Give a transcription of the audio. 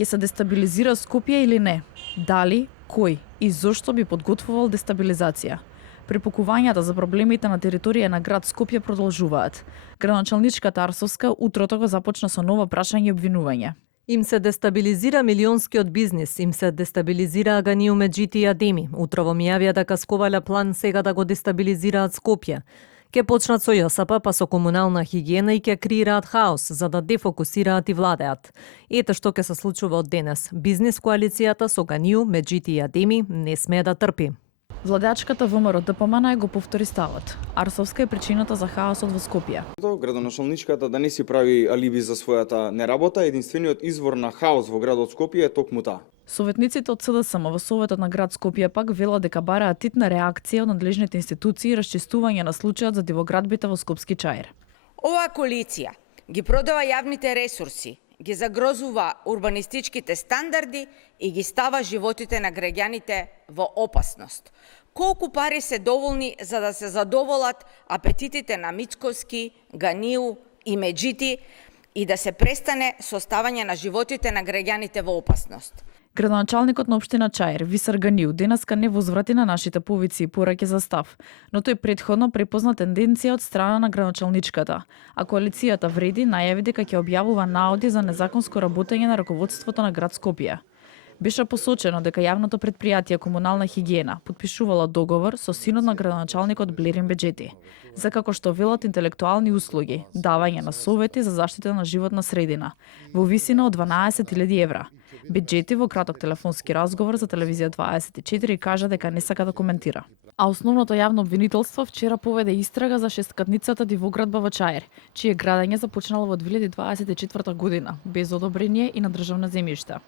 Ќе се дестабилизира Скопје или не? Дали, кој и зошто би подготвувал дестабилизација? Препукувањата за проблемите на територија на град Скопје продолжуваат. Градоначалничката Арсовска утрото го започна со ново прашање и обвинување. Им се дестабилизира милионскиот бизнис, им се дестабилизира Аганиу Меджити и Адеми. Утрово ми јавија дека сковалја план сега да го дестабилизираат Скопје. Ке почнат со ЈСП, па со комунална хигиена и ке креираат хаос, за да дефокусираат и владеат. Ете што ке се случува од денес. Бизнес коалицијата со Аганиу, Меджити и Адеми не смее да трпи. Владеачката ВМРО ДПМН го повтори ставот. Арсовска е причината за хаосот во Скопје. Градоначалничката да не си прави алиби за својата неработа, единствениот извор на хаос во градот Скопје е токму таа. Советниците од СДСМ во Советот на град Скопје пак велат дека бараат титна реакција од надлежните институции и расчистување на случајот за дивоградбите во Скопски Чаир. Оваа коалиција ги продава јавните ресурси, ги загрозува урбанистичките стандарди и ги става животите на граѓаните во опасност. Колку пари се доволни за да се задоволат апетитите на Мицковски, Ганиу и Меджити и да се престане со ставање на животите на граѓаните во опасност? Градоначалникот на општина Чаир, Висар Ганиу, денеска не возврати на нашите повици и пораки за став, но тој претходно препозна тенденција од страна на градоначалничката, а коалицијата вреди најави дека ќе објавува наоди за незаконско работење на раководството на град Скопје. Беше посочено дека јавното претпријатие Комунална хигиена подпишувало договор со синот на градоначалникот Блерин Беџети за, како што велат, интелектуални услуги, давање на совети за заштита на животна средина во висина од 12.000 евра. Беџети во краток телефонски разговор за телевизија 24 кажа дека не сака да коментира. А основното јавно обвинителство вчера поведе истрага за шесткатницата дивоградба во Чаир, чие градење започнало во 2024 година без одобрение и на државна земјишта.